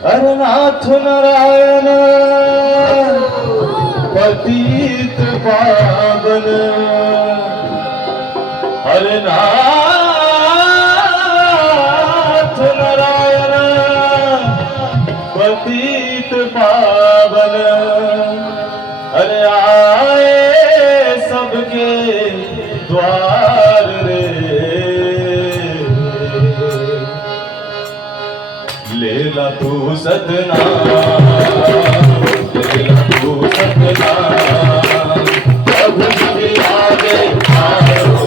अरे नाथ नारायण पतित पावन, हरे नाथ नारायण पतित पावन। अरे आए सबके द्वार रे, लेला तू सतनाम, लेला तू सतनाम, प्रभु जी आगे आओ,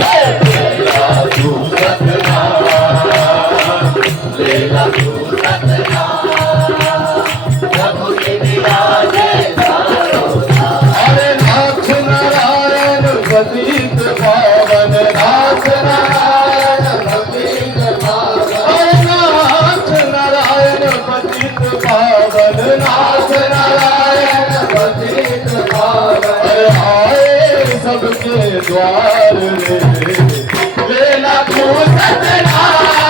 लेला तू सतनाम, लेला तू सतनाम, प्रभु जी आगे आओ। अरे नाथ नारायण पतित पावन, नाथ नारायण पतित पावन, नाथ नारायण पतित पावन, नाथ नारायण पतित पावन। आए सबके द्वार रे, लेला तू सतनाम,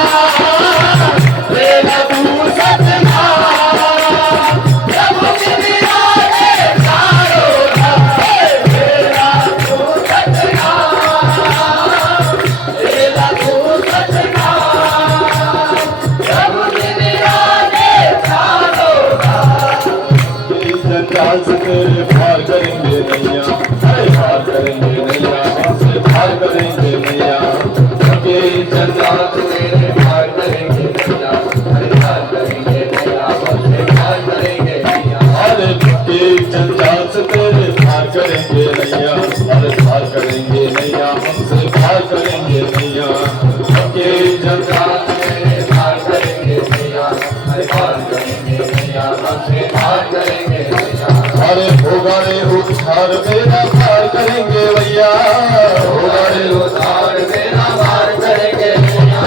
लेला तू सतनाम, प्रभु जी आगे चारों धाम, लेला तू सतनाम, लेला तू सतनाम, प्रभु जी आगे चारों धाम। जंजाल से तेरे पार करेंगे नैया, अरे पार करेंगे नैया, हमसे पार करेंगे नैया, सबके जंजाल से तेरे पार करेंगे नैया, अरे पार करेंगे नैया, हमसे पार करेंगे नैया। अरे सबके जंजाल से तेरे पार करेंगे नैया, अरे पार करेंगे नैया, हमसे पार करेंगे नैया, सबके जंजाल से तेरे पार करेंगे नैया, अरे पार करेंगे नैया, हमसे पार करेंगे नैया। अरे होगा रे उद्धार मेरा पार करेंगे भैया, होगा रे उद्धार मेरा पार करेंगे भैया,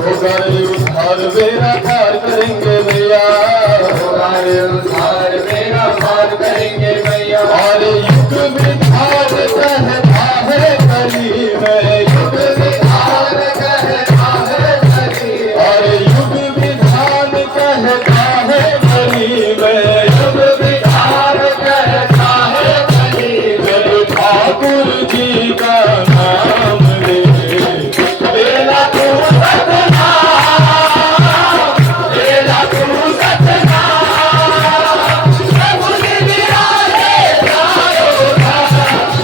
होगा रे उद्धार मेरा पार करेंगे भैया, होगा रे उद्धार मेरा पार करेंगे भैया। अरे युग विधान कहता है कली में, युग विधान कहता है कली, अरे युग विधान कहता है कली में, युग विधान कहता है कली में। ठाकुर जी का नाम ले, लेला तू सतनाम, लेला तू सतनाम, प्रभु जी आगे चारों धाम,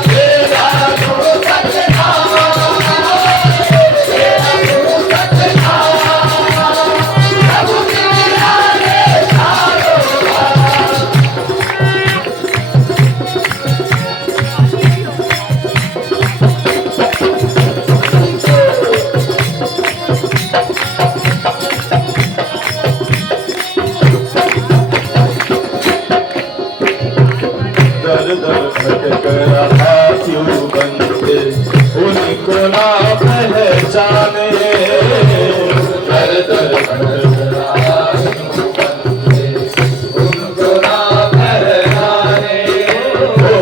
लेला तू सतनाम, लेला तू सतनाम, प्रभु जी आगे चारों धाम। दर दर भटक रहा क्यों बंदे, उनको ना पहचाने, दर दर भटक रहा क्यों बंदे, उनको ना पहचाने, ओ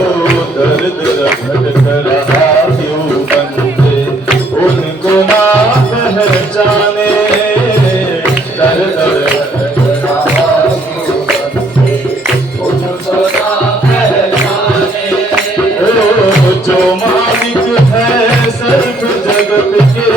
दर दर भटक रहा क्यों बंदे, उनको ना पहचाने, दर दर भटक रहा क्यों बंदे, उनको ना पहचाने। ओ जो मालिक है सर्व जगत के,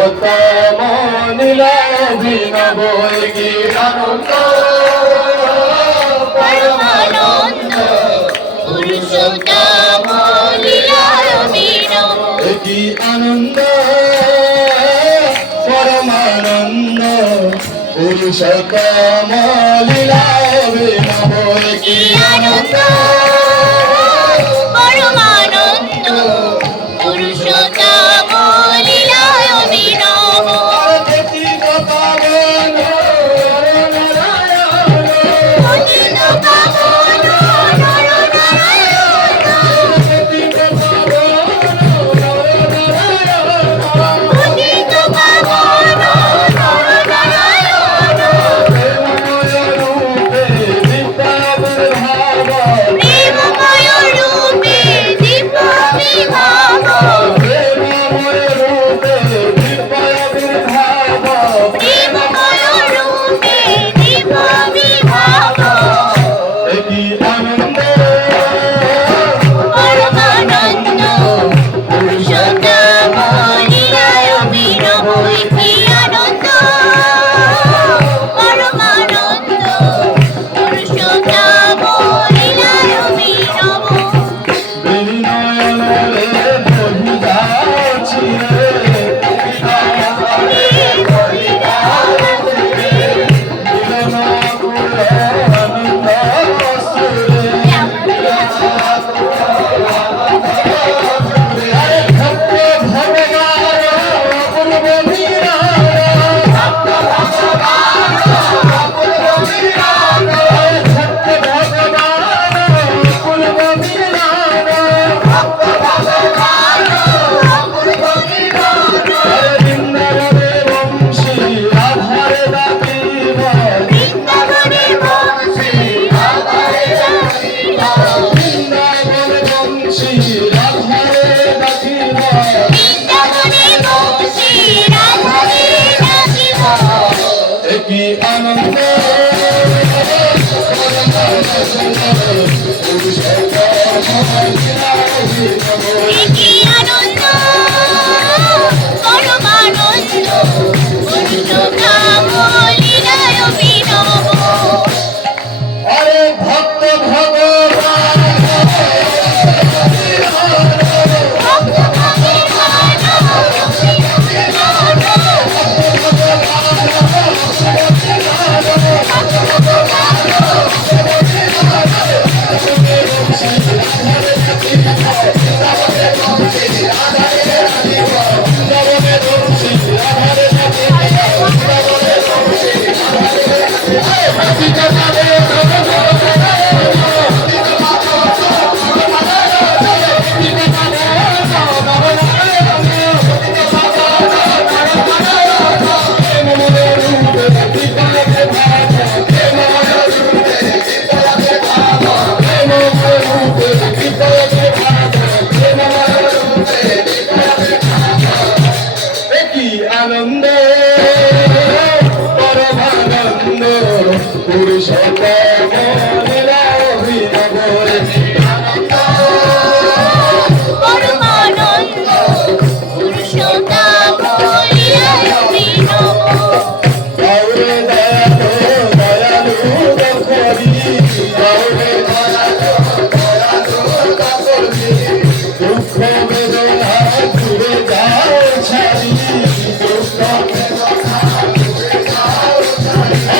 পুরুষোত্তম লীলা অভিনব কি আনন্দ পরমানন্দ পুরুষোত্তম লীলা অভিনব কি আনন্দ পরমানন্দ পুরুষোত্তম লীলা অভিনব কি আনন্দ পরমানন্দ পুরুষোত্তম লীলা অভিনব পতিত পাবন পতিত পাবন নরনারায়ণ পতিত পতিত পাবন নরনারায়ণ প্রেমময় রূপে দিব্য বিভাব প্রেমময় রূপে দিব্য বিভাব পরমানন্দ পুরুষোত্তম লীলায় অভিনব কি আনন্দ পরমানন্দ পুরুষোত্তম লীলায় অভিনব বৃন্দাবনে বংশী রাধারে ডাকিব বৃন্দাবনে বংশী রাধারে ডাকিব কি আনন্দ কি আনন্দ পরমানন্দ পুরুষোত্তম লীলায় অভিনব আরে ভক্ত ভগবান ভক্ত ভগবান কি আনন্দ পরমানন্দ পুরুষোত্তম লীলা অভিনব কি আনন্দ পরমানন্দ পুরুষোত্তম লীলায় অভিনব গৌরে দয়ালু দয়ালু গৌরে দয়ালু দয়ালু দুঃখ বেদনা দূরে যাও ছাড়ি দুঃখ বেদনা দূরে যাও ছাড়ি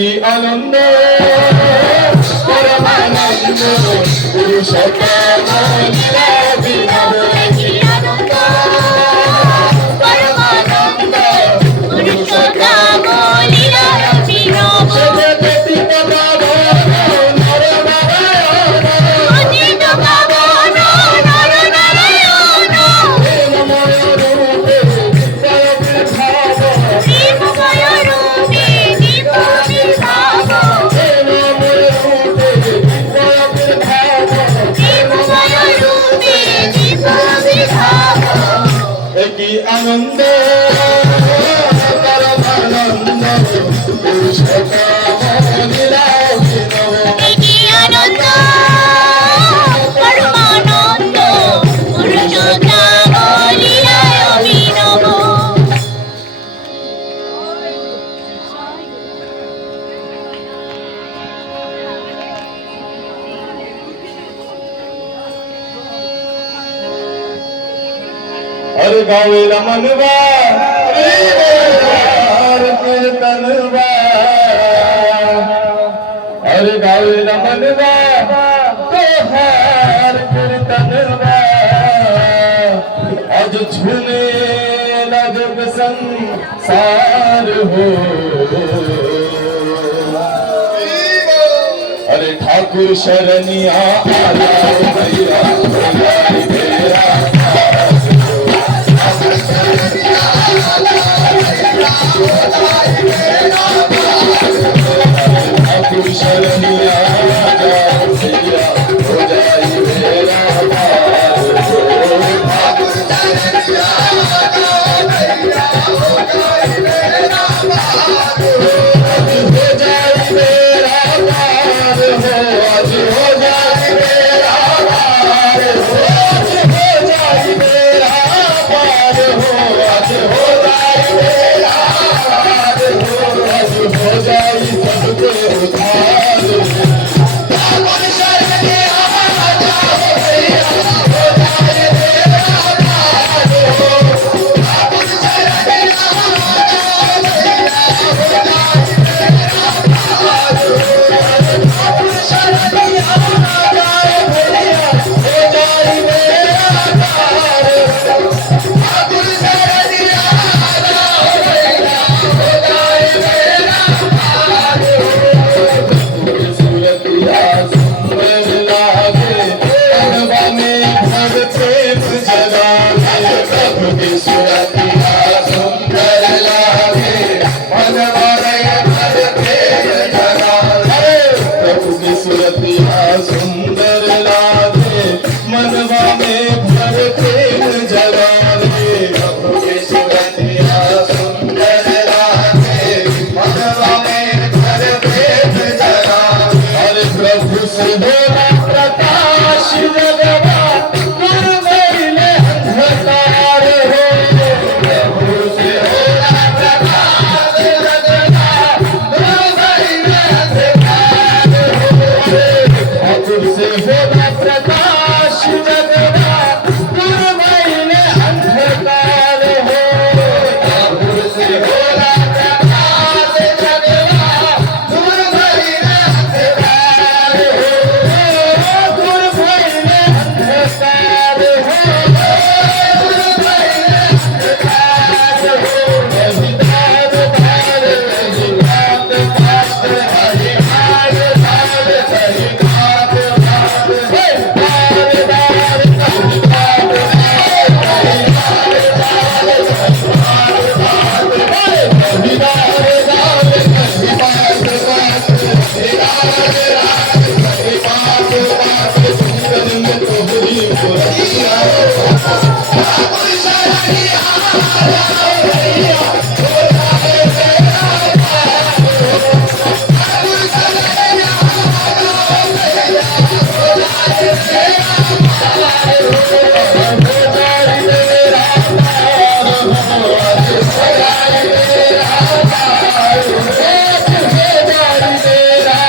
কি আনন্দ পরমানন্দ পুরুষোত্তম লীলা বিনব কি আনন্দ পরমানন্দ পুরুষোত্তম লীলার বিনব ব্যতীত পাবন নর নারায়ণ অতীত পাবন নর নারায়ণ প্রেমময় রূপে প্রাবির্ভাব প্রেমময় রূপে দীপ বিভাব প্রেমময় রূপে প্রাবির্ভাব প্রেমময় রূপে দীপ বিভাব একই আনন্দ পরমানন্দ পুরুষোত্তম লীলা বিনব কি আনন্দ পরমানন্দ পুরুষোত্তম লীলায় বিনব अरे गावे रमनवा हर कीर्तनवा अरे गावे रमनवा तो हर कीर्तनवा आज झूमे लगन संसार हो अरे ठाकुर शरणिया आला भैया भैया ठाकुर शरणिया आजा भैया हो जाई मेरा पार ठाकुर शरणिया आजा भैया हो जाई मेरा पार आज हो जाई मेरा पार हो आज हो जाई मेरा पार हो आज हो जाई मेरा पार हो आज हो जाई मेरा पार हो आज हो जाई सबके उद्धार ठाकुर शरणिया आजा भैया हो जाई मेरा पार हो ठाकुर शरणिया आजा भैया हो जाई मेरा पार हो ठाकुर शरणिया आजा भैया हो जाई मेरा पार ठाकुर शरणिया आजा भैया हो जाई मेरा पार सूरतिया सुंदर लागे मनवा में भर प्रेम जगावे प्रभु की सूरतिया सुंदर लागे मनवा में भर प्रेम जगावे प्रभु की सूरतिया सुंदर लागे मनवा में भर प्रेम जगावे प्रभु की सूरतिया सुंदर लागे मनवा में भर प्रेम जगावे हरे प्रभु से बोला प्रकाश जगवा गुरुवैले अंधकार हो प्रभु से बोला प्रकाश जगवा गुरुवैले अंधकार हो ठाकुर से बोला प्रकाश जगवा गुरुवैले अंधकार हो ठाकुर से बोला प्रकाश जगवा गुरुवैले अंधकार हो गुरुवैले अंधकार हो गुरुवैले अंधकार हो रविदार धार रविदात पात हरि हार धार हरि घात धार हे धार धार हरि घात धार हरि हार धार हरि हार धार हे रविदार धार रविदात पात हे राज राज हरि पात पात सुंदर में तोहरी मुरतिया ठाकुर शरणिया आजा भैया हो जाए मेरा पार ठाकुर शरणिया आजा भैया हो जाए मेरा पार हो जाए मेरा पार हो आज हो जाए मेरा पार हो आज हो जाए मेरा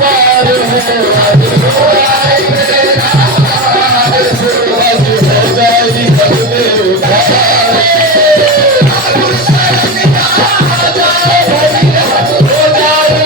पार हो आज हो जाए मेरा पार हो आज हो जाए सबके उद्धार ठाकुर शरणिया आजा भैया हो जाए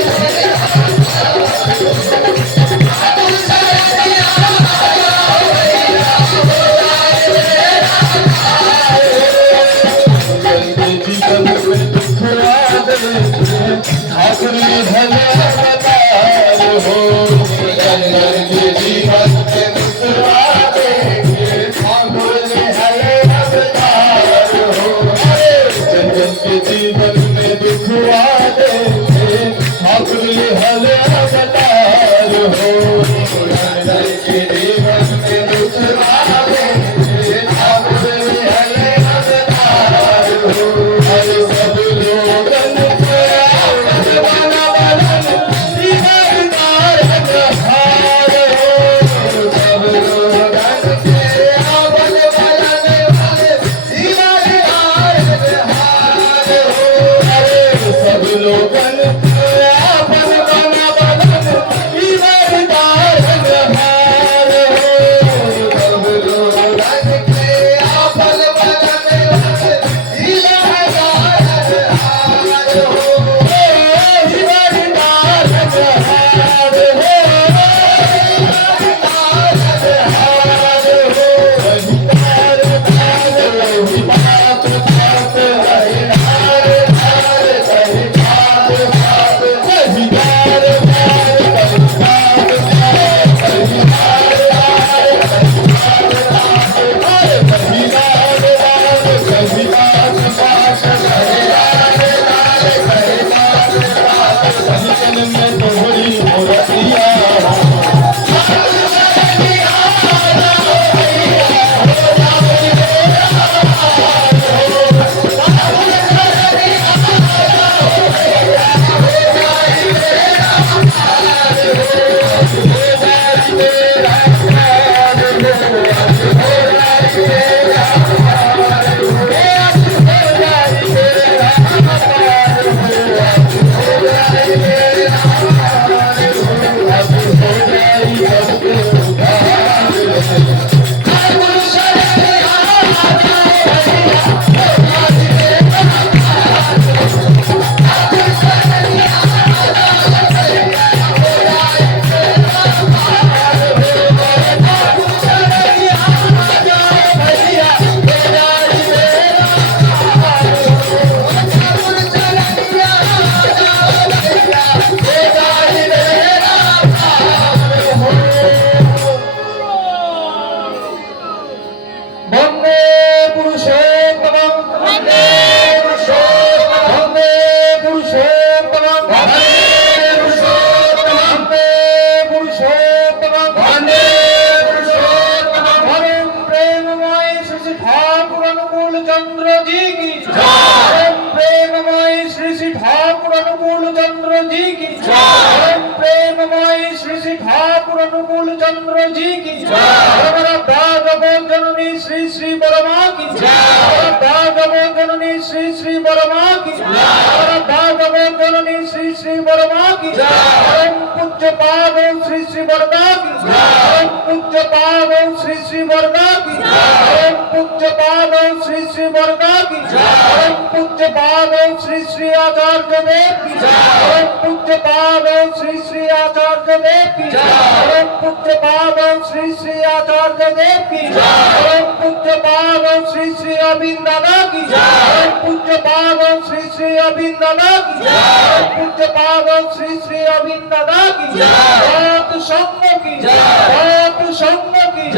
जननी श्री श्री बरमा की परम भागवत जननी श्री श्री बरमा की परम पूज्य पाद श्री श्री बरमा की परम पूज्य पाद श्री श्री बरमा की परम पूज्य पाद श्री श्री बरमा की परम पूज्य पाद श्री श्री आचार्य देव की परम पूज्य पाद श्री श्री आचार्य देव की परम पूज्य पाद श्री श्री आचार्य देव की परम पूज्य पाद श्री श्री अरविंद दादा की परम पूज्य पाद श्री श्री अरविंद दादा की परम पूज्य पाद श्री श्री अरविंद दादा की बात संग की बात संग की